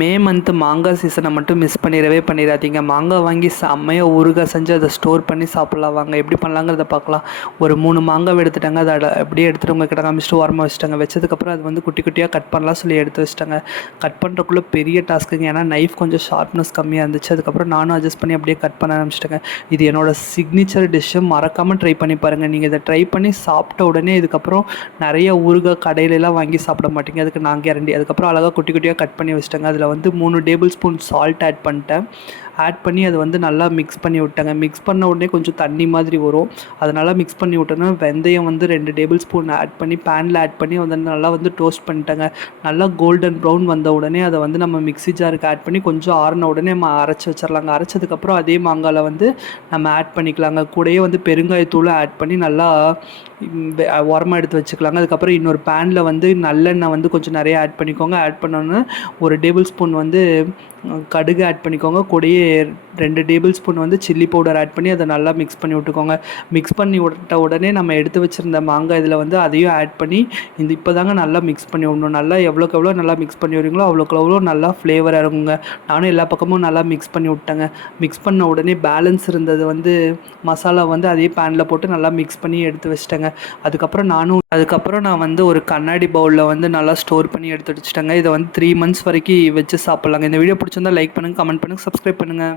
May month மாங்காய் சீசனை மட்டும் மிஸ் பண்ணிடவே பண்ணிடாதீங்க. மாங்காய் வாங்கி செம்மையாக ஊறுகாய் செஞ்சு அதை ஸ்டோர் பண்ணி சாப்பிட்லாம். வாங்க எப்படி பண்ணலாங்கிறத பார்க்கலாம். ஒரு 3 மாங்காய் எடுத்துட்டாங்க. அதை அப்படியே எடுத்துகிட்டு உங்ககிட்ட காமிச்சிட்டு ஓரமாக வச்சுட்டாங்க. வச்சதுக்கப்புறம் அது வந்து குட்டி குட்டியாக கட் பண்ணலாம் சொல்லி எடுத்து வச்சுட்டாங்க. கட் பண்ணுறக்குள்ளே பெரிய டாஸ்க்குங்க. ஏன்னா நைஃப் கொஞ்சம் ஷார்ப்னஸ் கம்மியாக இருந்துச்சு. அதுக்கப்புறம் நானும் அட்ஜஸ்ட் பண்ணி அப்படியே கட் பண்ண ஆரம்பிச்சிட்டேங்க. இது என்னோடய சிக்னேச்சர் டிஷ்ஷு. மறக்காமல் ட்ரை பண்ணி பாருங்கள். நீங்கள் இதை ட்ரை பண்ணி சாப்பிட்ட உடனே இதுக்கப்புறம் நிறைய ஊறுகாய் கடையிலலாம் வாங்கி சாப்பிட மாட்டீங்க. அதுக்கு நான் கேரண்டி. அதுக்கப்புறம் அழகாக குட்டி குட்டியாக கட் பண்ணி வச்சுட்டாங்க. அதில் வந்து 3 டேபிள் ஸ்பூன் சால்ட் ஆட் பண்ணிட்டேன். ஆட் பண்ணி அதை வந்து நல்லா மிக்ஸ் பண்ணி விட்டேங்க. மிக்ஸ் பண்ண உடனே கொஞ்சம் தண்ணி மாதிரி வரும். அதனால் மிக்ஸ் பண்ணி விட்டோன்னா வெந்தயம் வந்து 2 டேபிள் ஸ்பூன் ஆட் பண்ணி பேனில் ஆட் பண்ணி வந்து நல்லா வந்து டோஸ்ட் பண்ணிட்டேங்க. நல்லா கோல்டன் ப்ரௌன் வந்த உடனே அதை வந்து நம்ம மிக்ஸி ஜாருக்கு ஆட் பண்ணி கொஞ்சம் ஆறின உடனே நம்ம அரைச்சி வச்சிடலாங்க. அரைச்சதுக்கப்புறம் அதே மாங்காயில் வந்து நம்ம ஆட் பண்ணிக்கலாங்க. கூடயே வந்து பெருங்காயத்தூளை ஆட் பண்ணி நல்லா உரமாக எடுத்து வச்சுக்கலாங்க. அதுக்கப்புறம் இன்னொரு பேனில் வந்து நல்லெண்ணெய் வந்து கொஞ்சம் நிறைய ஆட் பண்ணிக்கோங்க. ஆட் பண்ணோன்னே ஒரு டேபிள் ஸ்பூன் வந்து கடுகு ஆட் பண்ணிக்கோங்க. கூடயே 2 டேபிள் ஸ்பூன் வந்து சில்லி பவுடர் ஆட் பண்ணி அதை நல்லா மிக்ஸ் பண்ணி விட்டுக்கோங்க. மிக்ஸ் பண்ணி விட்ட உடனே நம்ம எடுத்து வச்சுருந்த மாங்காய் இதில் வந்து அதையும் ஆட் பண்ணி இப்போ தாங்க நல்லா மிக்ஸ் பண்ணி விடணும். நல்லா எவ்வளோக்கு எவ்வளோ நல்லா மிக்ஸ் பண்ணி விடுறீங்களோ அவ்வளோக்கு எவ்வளோ நல்லா ஃப்ளேவர் இறங்குங்க. நானும் எல்லா பக்கமும் நல்லா மிக்ஸ் பண்ணி விட்டேங்க. மிக்ஸ் பண்ண உடனே பேலன்ஸ் இருந்தது வந்து மசாலா வந்து அதே பேனில் போட்டு நல்லா மிக்ஸ் பண்ணி எடுத்து வச்சிட்டேங்க. அதுக்கப்புறம் நான் வந்து ஒரு கண்ணாடி பவுலில் வந்து நல்லா ஸ்டோர் பண்ணி எடுத்து வச்சுட்டேங்க. இதை வந்து 3 மந்த்ஸ் வரைக்கும் வச்சு சாப்பிட்லாங்க. இந்த வீடியோ பிடிச்சிருந்தா லைக் பண்ணுங்கள், கமெண்ட் பண்ணுங்கள், சப்ஸ்கிரைப் பண்ணுங்கள்.